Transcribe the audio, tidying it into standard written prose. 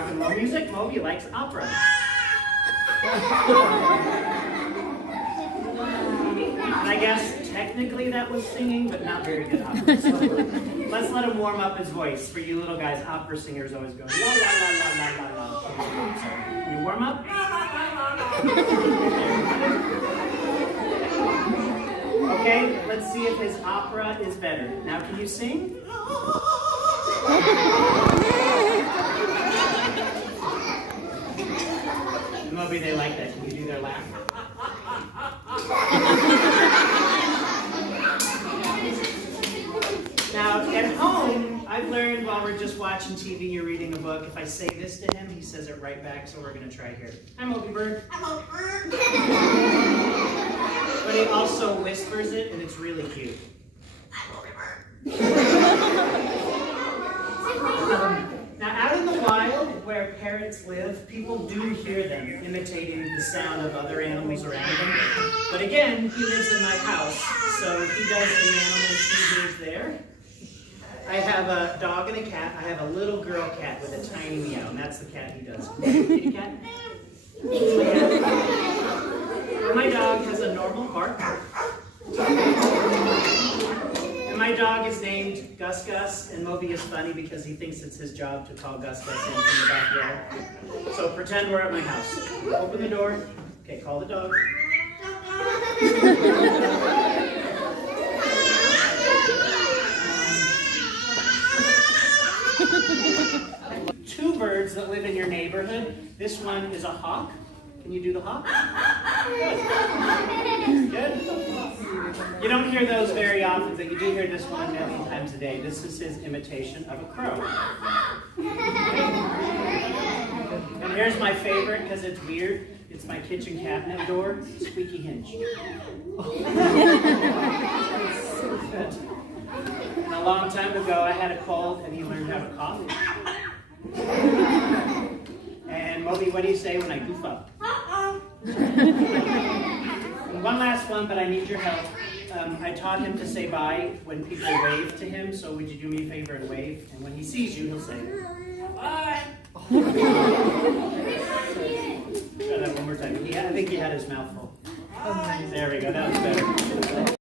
rock and roll music. Moby likes opera. And I guess technically that was singing, but not very good opera. So let's let him warm up his voice. For you little guys, opera singers always go la la la la la la la. So, can you warm up? Okay, let's see if his opera is better. Now, can you sing? Moby, they like that. Can you do their laugh? Now, at home, I've learned while we're just watching TV or reading a book, if I say this to him, he says it right back, so we're going to try here. Hi, Moby Bird. I'm a bird. But he also whispers it, and it's really cute. I'm a bird. Now, out in the wild, where parrots live, people do hear them imitating the sound of other animals around them. But again, he lives in my house, so he does the animals he hears there. I have a dog and a cat. I have a little girl cat with a tiny meow, and that's the cat he does. Kitty cat? My dog has a normal bark. And my dog is named Gus Gus, and Moby is funny because he thinks it's his job to call Gus Gus in from the backyard. So pretend we're at my house. Open the door. Okay, call the dog. Two birds that live in your neighborhood. This one is a hawk. Can you do the hawk? Good. Good. You don't hear those very often, but you do hear this one a million times a day. This is his imitation of a crow. And here's my favorite, because it's weird. It's my kitchen cabinet door, squeaky hinge. And a long time ago, I had a cold, and he learned how to cough. And Moby, what do you say when I goof up? And one last one, but I need your help. I taught him to say bye when people wave to him, so would you do me a favor and wave? And when he sees you, he'll say, bye. Try that one more time. I think he had his mouth full. There we go, that was better.